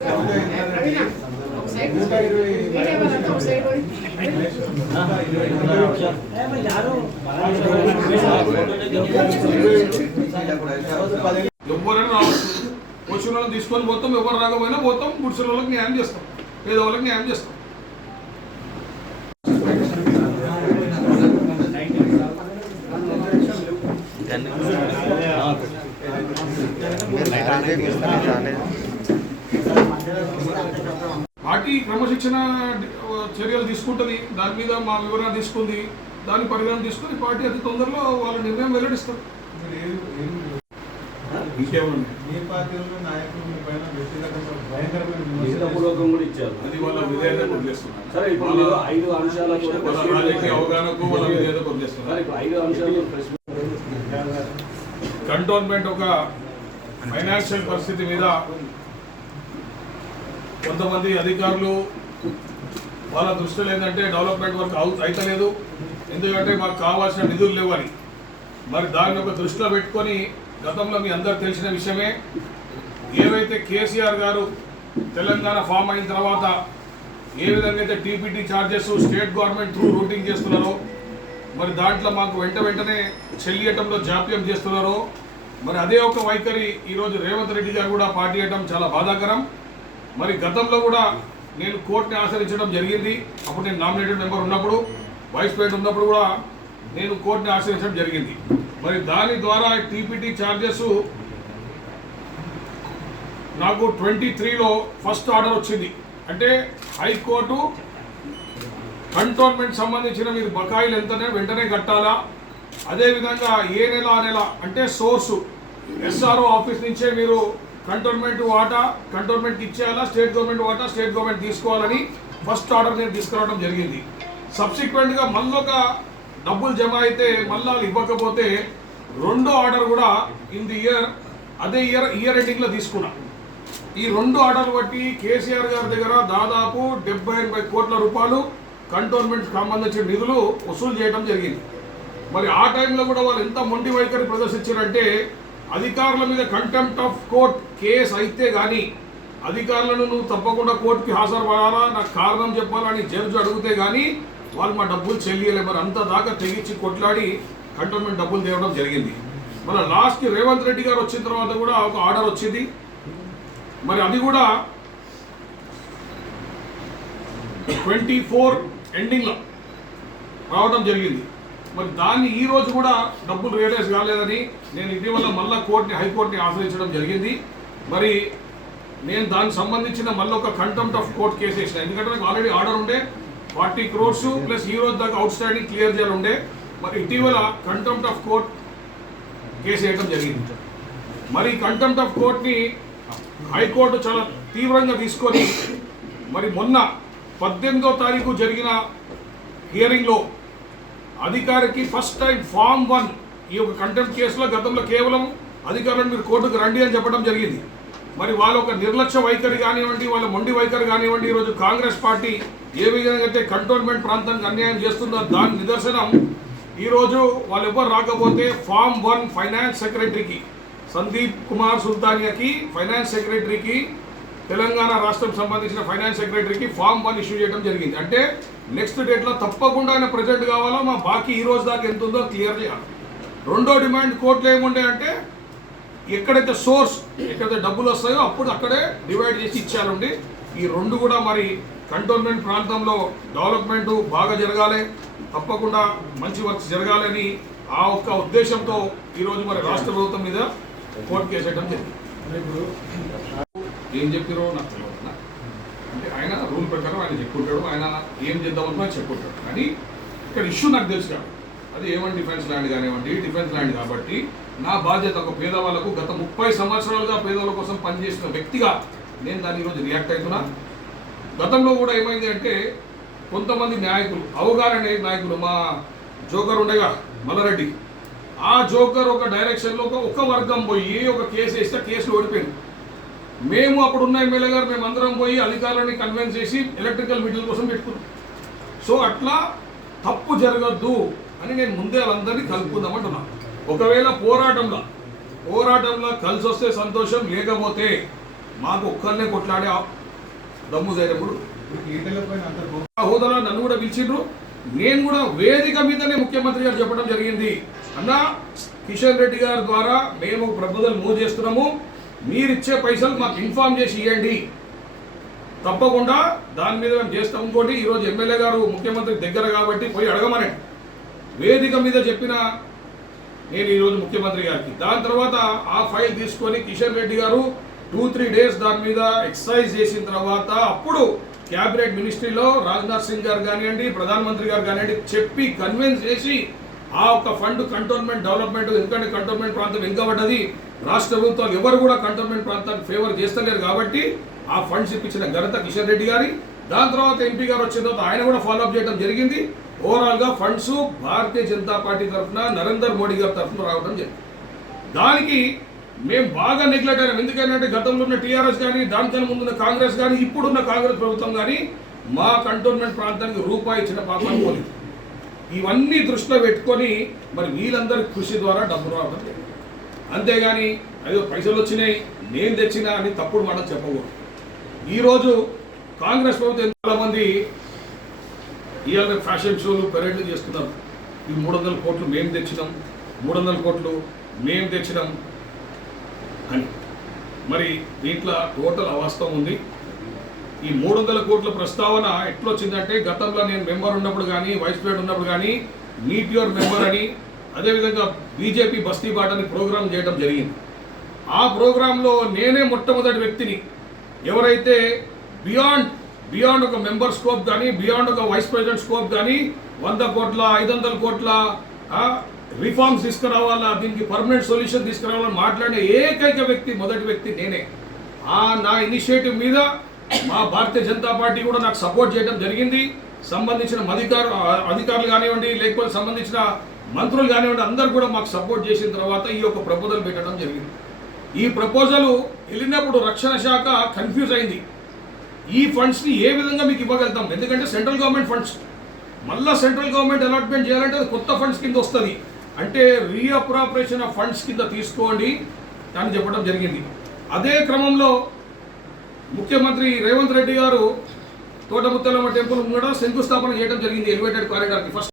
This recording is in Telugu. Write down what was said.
ఎవరైనా రావచ్చు, వచ్చిన వాళ్ళని తీసుకొని పోతాం, ఎవరు రాకపోయినా పోతాం, గుడిసిన వాళ్ళకి న్యాయం చేస్తాం, పేదవాళ్ళకి న్యాయం చేస్తాం. పార్టీ క్రమశిక్షణ చర్యలు తీసుకుంటుంది, దాని మీద మా వివరణ తీసుకుంది, దాని పరిగణన తీసుకుని పార్టీ అతి తొందరలో వాళ్ళ నిర్ణయం వెల్లడిస్తారు. అది వాళ్ళ విధేయతకు వదిలేస్తున్నారు, రాజకీయ అవగాహనకు వాళ్ళ విధేయతకు వదిలేస్తున్నారు. కంటోన్మెంట్ ఒక ఫైనాన్షియల్ పరిస్థితి మీద కొంతమంది అధికారులు వాళ్ళ దృష్టిలో ఏంటంటే డెవలప్మెంట్ వర్క్ అవుతలేదు, ఎందుకంటే మాకు కావాల్సిన నిధులు లేవని. మరి దాన్ని ఒక దృష్టిలో పెట్టుకొని గతంలో మీ అందరు తెలిసిన విషయమే, ఏవైతే కేసీఆర్ గారు తెలంగాణ ఫామ్ అయిన తర్వాత ఏ విధంగా అయితే TPT charges state government through routing చేస్తున్నారో, మరి దాంట్లో మాకు వెంటనే చెల్లియటంలో జాప్యం చేస్తున్నారో, మరి అదే ఒక వైఖరి ఈరోజు రేవంత్ రెడ్డి గారు కూడా పాటియటం చాలా బాధాకరం. మరి గతంలో కూడా నేను కోర్టుని ఆశ్రయించడం జరిగింది, అప్పుడు నేను నామినేటెడ్ మెంబర్ ఉన్నప్పుడు, వైస్ ప్రెసిడెంట్ ఉన్నప్పుడు కూడా నేను కోర్టుని ఆశ్రయించడం జరిగింది. మరి దాని ద్వారా టీపీటీ ఛార్జెస్ నాకు 23లో ఫస్ట్ ఆర్డర్ వచ్చింది. అంటే హైకోర్టు కంటోన్మెంట్ సంబంధించిన మీరు బకాయిలు ఎంతనే వెంటనే కట్టాలా, అదేవిధంగా ఏ నెల ఆ నెల అంటే సోర్సు ఎస్ఆర్ఓ ఆఫీస్ నుంచే మీరు కంటోన్మెంట్ వాటా కంటోన్మెంట్కి ఇచ్చేయాలా, స్టేట్ గవర్నమెంట్ వాటా స్టేట్ గవర్నమెంట్ తీసుకోవాలని ఫస్ట్ ఆర్డర్ నేను తీసుకురావడం జరిగింది. సబ్సిక్వెంట్గా మళ్ళొక డబ్బులు జమ అయితే మళ్ళీ ఇవ్వకపోతే రెండో ఆర్డర్ కూడా ఇన్ ది అదే ఇయర్ ఎండింగ్లో తీసుకున్నా. ఈ రెండు ఆర్డర్లు బట్టి కేసీఆర్ గారి దగ్గర దాదాపు 70-80 కోట్ల రూపాయలు కంటోన్మెంట్ సంబంధించిన నిధులు వసూలు చేయడం జరిగింది. మరి ఆ టైంలో కూడా వాళ్ళు ఎంత మొండి వైఖరి ప్రదర్శించారంటే, అధికారుల మీద కంటెంప్ట్ ఆఫ్ కోర్ట్ కేసు అయితే కానీ అధికారులను నువ్వు తప్పకుండా కోర్టుకి హాజరుపడాలా, నాకు కారణం చెప్పాలని జడ్జి అడిగితే కానీ వాళ్ళు మా డబ్బులు చెల్లియలే. మరి అంత దాకా తెగించి కొట్లాడి కంటోన్మెంట్ డబ్బులు తేవడం జరిగింది. మన లాస్ట్కి రేవంత్ రెడ్డి గారు వచ్చిన తర్వాత కూడా ఒక ఆర్డర్ వచ్చింది, మరి అది కూడా 24 ఎండింగ్లో రావడం జరిగింది. మరి దాన్ని ఈ రోజు కూడా డబ్బులు రియలైజ్ కాలేదని నేను ఇటీవల మళ్ళీ హైకోర్టుని ఆశ్రయించడం జరిగింది. మరి నేను దానికి సంబంధించిన మళ్ళీ ఒక కంటెంప్ట్ ఆఫ్ కోర్ట్ కేసు వేసిన, ఎందుకంటే నాకు ఆల్రెడీ ఆర్డర్ ఉండే 40 crores ప్లస్ ఈ రోజు దాకా అవుట్ స్టాండింగ్ క్లియర్ చేయాలి ఉండే. మరి ఇటీవల కంటెంప్ట్ ఆఫ్ కోర్ట్ కేసు వేయడం జరిగింది. మరి కంటెంప్ట్ ఆఫ్ కోర్ట్ని హైకోర్టు చాలా తీవ్రంగా తీసుకొని మరి మొన్న 18వ తారీఖు జరిగిన హియరింగ్లో అధికారికి ఫస్ట్ టైం ఫామ్ 1 ఈ యొక్క కంటెంప్ట్ కేసులో గతంలో కేవలం అధికారులను మీరు కోర్టుకు రండి అని చెప్పడం జరిగింది. మరి వాళ్ళ ఒక నిర్లక్ష్య వైఖరి కానివ్వండి, వాళ్ళ మొండి వైఖరి కానివ్వండి, ఈరోజు కాంగ్రెస్ పార్టీ ఏ విధంగా అయితే కంటోన్మెంట్ ప్రాంతానికి అన్యాయం చేస్తుందో దాని నిదర్శనం ఈరోజు వాళ్ళు ఎవరు రాకపోతే ఫామ్ 1 ఫైనాన్స్ సెక్రటరీకి సందీప్ కుమార్ సుల్తానియాకి, ఫైనాన్స్ సెక్రటరీకి, తెలంగాణ రాష్ట్రం సంబంధించిన ఫైనాన్స్ సెక్రటరీకి ఫామ్ 1 ఇష్యూ చేయడం జరిగింది. అంటే నెక్స్ట్ డేట్లో తప్పకుండా ఆయన ప్రజెంట్ కావాలా, మా బాకీ ఈ రోజు దాకా ఎంత ఉందో క్లియర్ చేయాలి. రెండో డిమాండ్ కోర్టులో ఏముండే అంటే, ఎక్కడైతే సోర్స్ ఎక్కడైతే డబ్బులు వస్తాయో అప్పుడు అక్కడే డివైడ్ చేసి ఇచ్చారండి. ఈ రెండు కూడా మరి కంటోన్మెంట్ ప్రాంతంలో డెవలప్మెంట్ బాగా జరగాలి, తప్పకుండా మంచి వర్క్స్ జరగాలని ఆ ఒక్క ఉద్దేశంతో ఈరోజు మరి రాష్ట్ర ప్రభుత్వం మీద కోర్టు కేసు వేయడం జరిగింది. ఏం చెప్పారో నాకు తెలియదు, అంటే ఆయన రూల్ ప్రకారం ఆయన చెప్పుకుంటాడు, ఆయన ఏం చేద్దామని ఆయన చెప్పుకుంటాడు. కానీ ఇక్కడ ఇష్యూ నాకు తెలుసు కాదు, అది ఏమని డిఫెన్స్ ల్యాండ్ కానివ్వండి, డిఫెన్స్ ల్యాండ్ కాబట్టి నా బాధ్యత ఒక పేదవాళ్ళకు గత 30 సంవత్సరాలుగా పేదవాళ్ళ కోసం పనిచేసిన వ్యక్తిగా నేను దాన్ని ఈరోజు రియాక్ట్ అవుతున్నా. గతంలో కూడా ఏమైంది అంటే కొంతమంది నాయకులు, అవగాహన నాయకులు, మా జోకర్ ఉండగా మల్లారెడ్డి, ఆ జోకర్ ఒక డైరెక్షన్లో ఒక వర్గం పోయి ఒక కేసు వేస్తే కేసులు ఓడిపోయింది. మేము అప్పుడున్న ఎమ్మెల్యే గారు మేమందరం పోయి అధికారులని కన్విన్స్ చేసి ఎలక్ట్రికల్ మీటర్ల కోసం పెట్టుకున్నాం. సో అట్లా తప్పు జరగద్దు అని నేను ముందే వాళ్ళందరినీ కలుపుకుందామంటున్నా. ఒకవేళ పోరాటంలో కలిసి వస్తే సంతోషం, లేకపోతే మాకు ఒక్కరినే కొట్లాడే దమ్ము ధైర్యముడు ఆ హోదాలో నన్ను కూడా పిలిచిండ్రు. నేను కూడా వేదిక మీదనే ముఖ్యమంత్రి గారు చెప్పడం జరిగింది, అన్న కిషన్ రెడ్డి గారి ద్వారా మేము ప్రపోజల్ మూవ్ చేస్తున్నాము, మీరిచ్చే పైసలు మాకు ఇన్ఫార్మ్ చేసి ఇవ్వండి, తప్పకుండా దాని మీద మేము చేస్తాం. ఇంకోటి ఈరోజు ఎమ్మెల్యే గారు ముఖ్యమంత్రి దగ్గర కాబట్టి పోయి అడగమని వేదిక మీద చెప్పిన నేను ఈరోజు ముఖ్యమంత్రి గారికి. దాని తర్వాత ఆ ఫైల్ తీసుకొని కిషన్ రెడ్డి గారు 2-3 డేస్ దాని మీద ఎక్సర్సైజ్ చేసిన తర్వాత అప్పుడు క్యాబినెట్ మినిస్ట్రీలో రాజ్నాథ్ సింగ్ గారు కానివ్వండి, ప్రధానమంత్రి గారు కానివ్వండి చెప్పి కన్విన్స్ చేసి ఆ ఒక ఫండ్ కంటోన్మెంట్ డెవలప్మెంట్, ఎందుకంటే కంటోన్మెంట్ ప్రాంతం వెనుకబడ్డది, రాష్ట్ర ప్రభుత్వాలు ఎవరు కూడా కంటోన్మెంట్ ప్రాంతానికి ఫేవర్ చేస్తలేరు కాబట్టి ఆ ఫండ్స్ ఇప్పించిన ఘనత కిషన్ రెడ్డి గారి. దాని తర్వాత ఎంపీ గారు వచ్చిన తర్వాత ఆయన కూడా ఫాలోఅప్ చేయడం జరిగింది. ఓవరాల్గా ఫండ్స్ భారతీయ జనతా పార్టీ తరఫున నరేంద్ర మోడీ గారి తరఫున రావడం జరిగింది. దానికి మేము బాగా నెగ్లెక్ట్ అయినాం. ఎందుకంటే గతంలో ఉన్న టీఆర్ఎస్ కానీ, దానికన్నా ముందున్న కాంగ్రెస్ కానీ, ఇప్పుడున్న కాంగ్రెస్ ప్రభుత్వం కానీ మా కంటోన్మెంట్ ప్రాంతానికి రూపాయి ఇచ్చిన పాపాలు పోలేదు. ఇవన్నీ దృష్టిలో పెట్టుకొని మరి వీళ్ళందరి కృషి ద్వారా డబ్బు రావడం జరిగింది. అంతేగాని అయ్యో పైసలు వచ్చినాయి నేను తెచ్చినా అని తప్పుడు మాట చెప్పకూడదు. ఈరోజు కాంగ్రెస్ ప్రభుత్వం చాలామంది ఇవాళ ఫ్యాషన్ షోలు పెరేడ్లు చేస్తున్నారు. ఈ 300 కోట్లు మేము తెచ్చినాం, 300 కోట్లు మేము తెచ్చినాం అని. మరి దీంట్లో టోటల్ అవాస్తవం ఉంది. ఈ 300 కోట్ల ప్రస్తావన ఎట్లొచ్చిందంటే గతంలో నేను మెంబర్ ఉన్నప్పుడు కానీ, వైస్ ప్రెసిడెంట్ ఉన్నప్పుడు కానీ మీట్ యువర్ మెంబర్ అని, అదేవిధంగా బీజేపీ బస్తీ బాట అని ప్రోగ్రాం చేయడం జరిగింది. ఆ ప్రోగ్రాంలో నేనే మొట్టమొదటి వ్యక్తిని ఎవరైతే బియాండ్ ఒక మెంబర్ స్కోప్ కానీ, బియాండ్ ఒక వైస్ ప్రెసిడెంట్ స్కోప్ కానీ 100 కోట్ల 500 కోట్ల రిఫార్మ్స్ తీసుకురావాలా, దీనికి పర్మనెంట్ సొల్యూషన్ తీసుకురావాలని మాట్లాడే ఏకైక వ్యక్తి, మొదటి వ్యక్తి నేనే. నా ఇనిషియేటివ్ మీద మా భారతీయ జనతా పార్టీ కూడా నాకు సపోర్ట్ చేయడం జరిగింది. సంబంధించిన అధికారులు కానివ్వండి, లేకపోతే సంబంధించిన మంత్రులు కానివ్వండి, అందరూ కూడా మాకు సపోర్ట్ చేసిన తర్వాత ఈ యొక్క ప్రపోజల్ పెట్టడం జరిగింది. ఈ ప్రపోజల్ వెళ్ళినప్పుడు రక్షణ శాఖ కన్ఫ్యూజ్ అయింది. ఈ ఫండ్స్ని ఏ విధంగా మీకు ఇవ్వగలుగుతాం, ఎందుకంటే సెంట్రల్ గవర్నమెంట్ ఫండ్స్, మళ్ళీ సెంట్రల్ గవర్నమెంట్ అలాట్మెంట్ చేయాలంటే అది కొత్త ఫండ్స్ కింద వస్తుంది, అంటే రీఅప్రాపరేషన్ ఆఫ్ ఫండ్స్ కింద తీసుకోండి అని చెప్పడం జరిగింది. అదే క్రమంలో ముఖ్యమంత్రి రేవంత్ రెడ్డి గారు తోటముత్తలమ్మ టెంపుల్ కూడా శంకుస్థాపన చేయడం జరిగింది, ఎలివేటెడ్ కారిడార్కి. ఫస్ట్